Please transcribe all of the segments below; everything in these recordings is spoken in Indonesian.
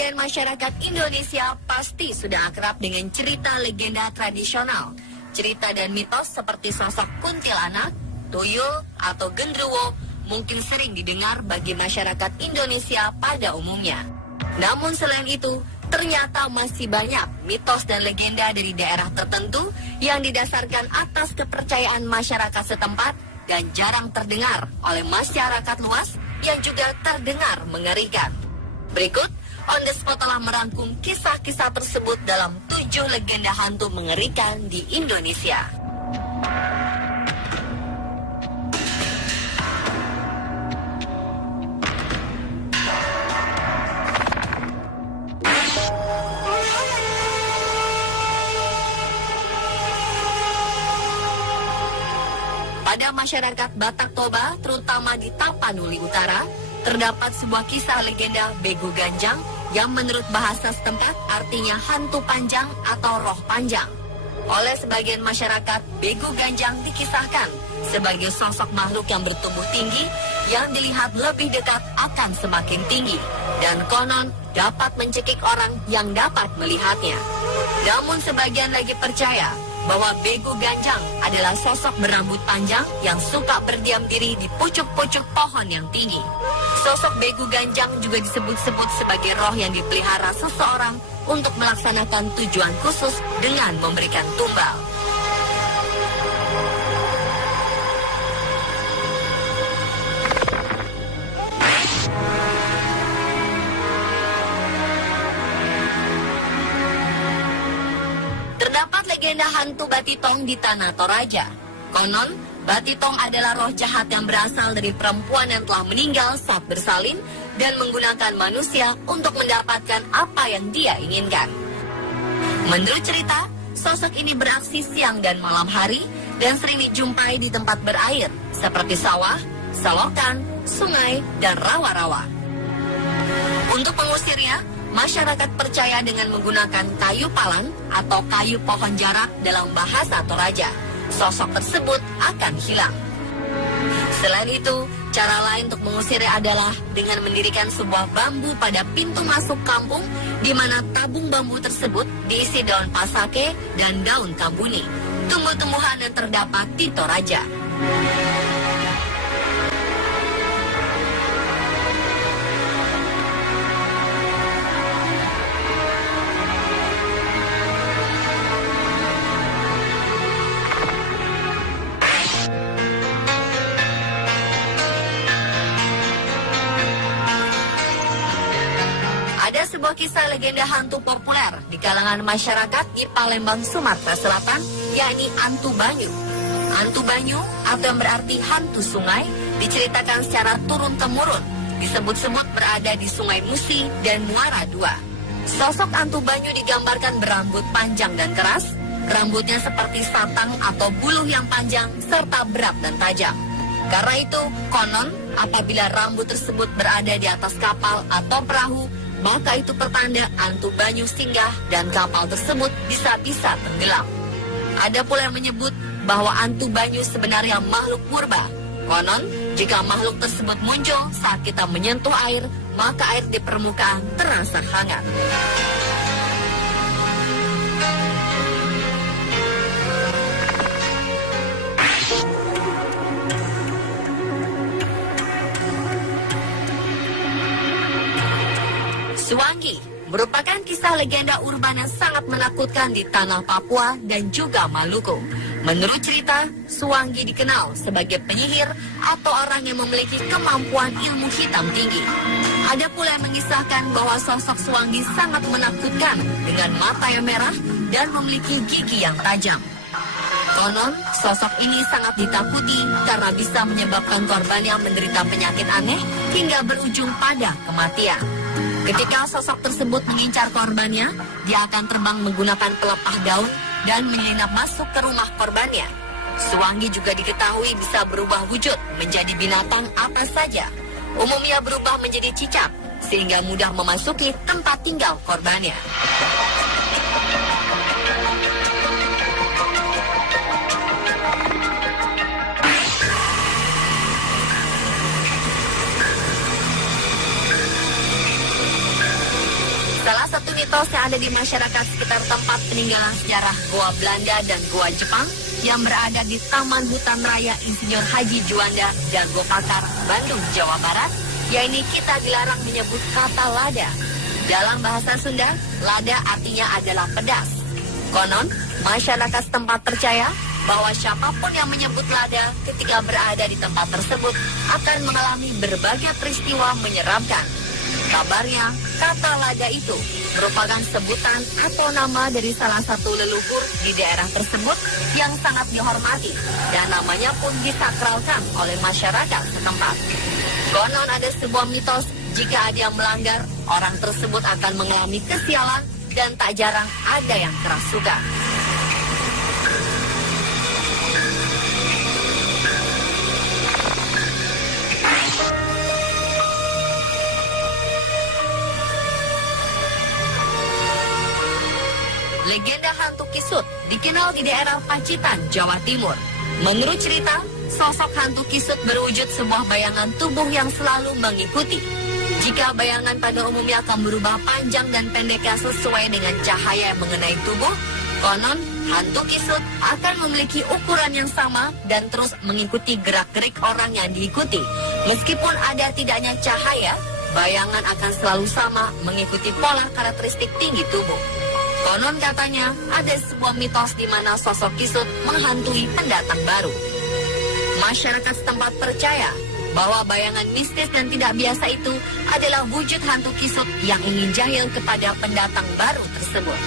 Sebagian masyarakat Indonesia pasti sudah akrab dengan cerita legenda tradisional. Cerita dan mitos seperti sosok kuntilanak, tuyul, atau genderuwo mungkin sering didengar bagi masyarakat Indonesia pada umumnya. Namun selain itu, ternyata masih banyak mitos dan legenda dari daerah tertentu yang didasarkan atas kepercayaan masyarakat setempat dan jarang terdengar oleh masyarakat luas yang juga terdengar mengerikan. Berikut, On The Spot telah merangkum kisah-kisah tersebut dalam 7 legenda hantu mengerikan di Indonesia. Pada masyarakat Batak Toba, terutama di Tapanuli Utara, terdapat sebuah kisah legenda Bego Ganjang yang menurut bahasa setempat artinya hantu panjang atau roh panjang. Oleh sebagian masyarakat, Bego Ganjang dikisahkan sebagai sosok makhluk yang bertubuh tinggi yang dilihat lebih dekat akan semakin tinggi dan konon dapat mencekik orang yang dapat melihatnya. Namun sebagian lagi percaya bahwa Bego Ganjang adalah sosok berambut panjang yang suka berdiam diri di pucuk-pucuk pohon yang tinggi. Sosok Bego Ganjang juga disebut-sebut sebagai roh yang dipelihara seseorang untuk melaksanakan tujuan khusus dengan memberikan tumbal. Terdapat legenda hantu Batitong di Tanah Toraja. Konon, Batitong adalah roh jahat yang berasal dari perempuan yang telah meninggal saat bersalin dan menggunakan manusia untuk mendapatkan apa yang dia inginkan. Menurut cerita, sosok ini beraksi siang dan malam hari dan sering dijumpai di tempat berair seperti sawah, selokan, sungai, dan rawa-rawa. Untuk mengusirnya, masyarakat percaya dengan menggunakan kayu palan atau kayu pohon jarak dalam bahasa Toraja. Sosok tersebut akan hilang. Selain itu, cara lain untuk mengusirnya adalah dengan mendirikan sebuah bambu pada pintu masuk kampung di mana tabung bambu tersebut diisi daun pasake dan daun kambuni, tumbuh-tumbuhan yang terdapat di Toraja. Ada sebuah kisah legenda hantu populer di kalangan masyarakat di Palembang, Sumatera Selatan, yakni Antu Banyu. Antu Banyu, atau yang berarti hantu sungai, diceritakan secara turun-temurun. Disebut-sebut berada di Sungai Musi dan Muara II. Sosok Antu Banyu digambarkan berambut panjang dan keras, rambutnya seperti satang atau buluh yang panjang, serta berat dan tajam. Karena itu, konon apabila rambut tersebut berada di atas kapal atau perahu, maka itu pertanda Antu Banyu singgah dan kapal tersebut bisa-bisa tenggelam. Ada pula yang menyebut bahwa Antu Banyu sebenarnya makhluk purba. Konon, jika makhluk tersebut muncul saat kita menyentuh air, maka air di permukaan terasa hangat. Suwangi merupakan kisah legenda urban yang sangat menakutkan di tanah Papua dan juga Maluku. Menurut cerita, Suwangi dikenal sebagai penyihir atau orang yang memiliki kemampuan ilmu hitam tinggi. Ada pula yang mengisahkan bahwa sosok Suwangi sangat menakutkan dengan mata yang merah dan memiliki gigi yang tajam. Konon, sosok ini sangat ditakuti karena bisa menyebabkan korbannya menderita penyakit aneh hingga berujung pada kematian. Ketika sosok tersebut mengincar korbannya, dia akan terbang menggunakan pelepah daun dan menyelinap masuk ke rumah korbannya. Suwangi juga diketahui bisa berubah wujud menjadi binatang apa saja. Umumnya berubah menjadi cicak, sehingga mudah memasuki tempat tinggal korbannya. mitos yang ada di masyarakat sekitar tempat peninggalan sejarah Goa Belanda dan Goa Jepang yang berada di Taman Hutan Raya Insinyur Haji Juanda, Dago Pakar, Bandung, Jawa Barat, yaitu kita dilarang menyebut kata lada. Dalam bahasa Sunda, lada artinya adalah pedas. Konon, masyarakat setempat percaya bahwa siapapun yang menyebut lada ketika berada di tempat tersebut akan mengalami berbagai peristiwa menyeramkan. Kabarnya, kata lada itu merupakan sebutan atau nama dari salah satu leluhur di daerah tersebut yang sangat dihormati dan namanya pun disakralkan oleh masyarakat setempat. Konon ada sebuah mitos, jika ada yang melanggar, orang tersebut akan mengalami kesialan dan tak jarang ada yang kerasukan. Legenda hantu Kisut dikenal di daerah Pacitan, Jawa Timur. Menurut cerita, sosok hantu Kisut berwujud sebuah bayangan tubuh yang selalu mengikuti. Jika bayangan pada umumnya akan berubah panjang dan pendeknya sesuai dengan cahaya yang mengenai tubuh, konon hantu Kisut akan memiliki ukuran yang sama dan terus mengikuti gerak-gerik orang yang diikuti. Meskipun ada tidaknya cahaya, bayangan akan selalu sama mengikuti pola karakteristik tinggi tubuh. Konon katanya ada sebuah mitos di mana sosok Kisut menghantui pendatang baru. Masyarakat setempat percaya bahwa bayangan mistis dan tidak biasa itu adalah wujud hantu Kisut yang ingin jahil kepada pendatang baru tersebut.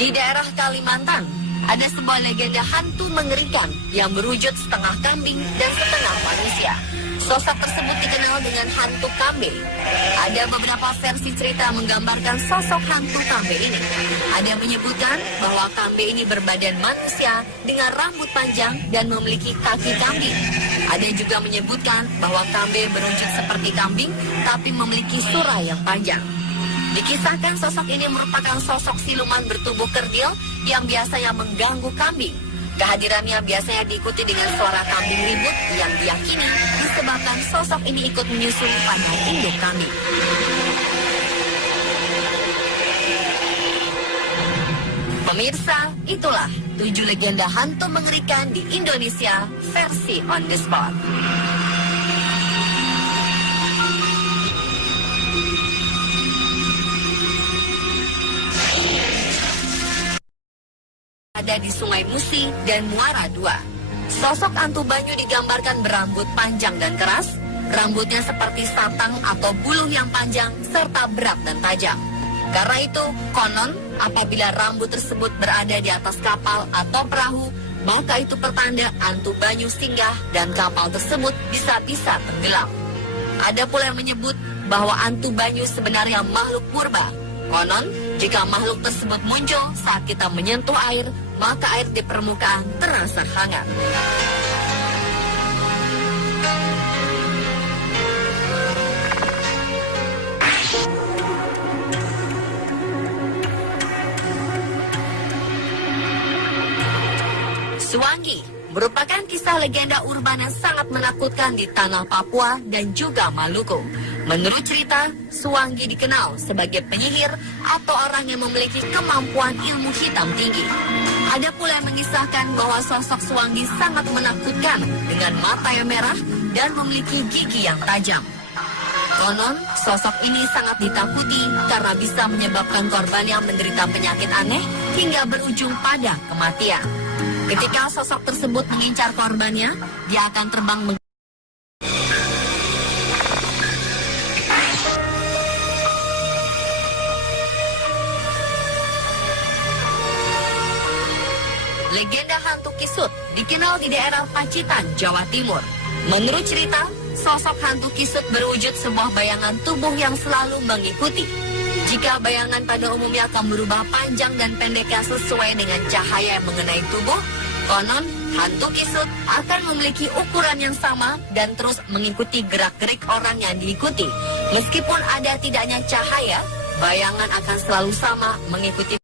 Di daerah Kalimantan, ada sebuah legenda hantu mengerikan yang berwujud setengah kambing dan setengah manusia. Sosok tersebut dikenal dengan hantu kambe. Ada beberapa versi cerita menggambarkan sosok hantu kambe ini. Ada yang menyebutkan bahwa kambe ini berbadan manusia dengan rambut panjang dan memiliki kaki kambing. Ada juga menyebutkan bahwa kambe berwujud seperti kambing tapi memiliki surai yang panjang. Dikisahkan sosok ini merupakan sosok siluman bertubuh kerdil yang biasanya mengganggu kambing. Kehadirannya biasanya diikuti dengan suara kambing ribut yang diyakini disebabkan sosok ini ikut menyusui pada induk kambing. Pemirsa, itulah 7 legenda hantu mengerikan di Indonesia versi on the spot. Ada di Sungai Musi dan Muara II. Sosok hantu Banyu digambarkan berambut panjang dan keras, rambutnya seperti satang atau buluh yang panjang serta berat dan tajam. Karena itu, konon apabila rambut tersebut berada di atas kapal atau perahu, maka itu pertanda hantu Banyu singgah dan kapal tersebut bisa-bisa tenggelam. Ada pula yang menyebut bahwa hantu Banyu sebenarnya makhluk purba. Konon, jika makhluk tersebut muncul saat kita menyentuh air, maka air di permukaan terasa hangat. Suwangi merupakan kisah legenda urban yang sangat menakutkan di tanah Papua dan juga Maluku. Menurut cerita, Suwangi dikenal sebagai penyihir atau orang yang memiliki kemampuan ilmu hitam tinggi. Ada pula yang mengisahkan bahwa sosok Suwangi sangat menakutkan dengan mata yang merah dan memiliki gigi yang tajam. Konon, sosok ini sangat ditakuti karena bisa menyebabkan korbannya menderita penyakit aneh hingga berujung pada kematian. Ketika sosok tersebut mengincar korbannya, dia akan terbang Legenda hantu Kisut dikenal di daerah Pacitan, Jawa Timur. Menurut cerita, sosok hantu Kisut berwujud sebuah bayangan tubuh yang selalu mengikuti. Jika bayangan pada umumnya akan berubah panjang dan pendeknya sesuai dengan cahaya yang mengenai tubuh, konon hantu Kisut akan memiliki ukuran yang sama dan terus mengikuti gerak-gerik orang yang diikuti. Meskipun ada tidaknya cahaya, bayangan akan selalu sama mengikuti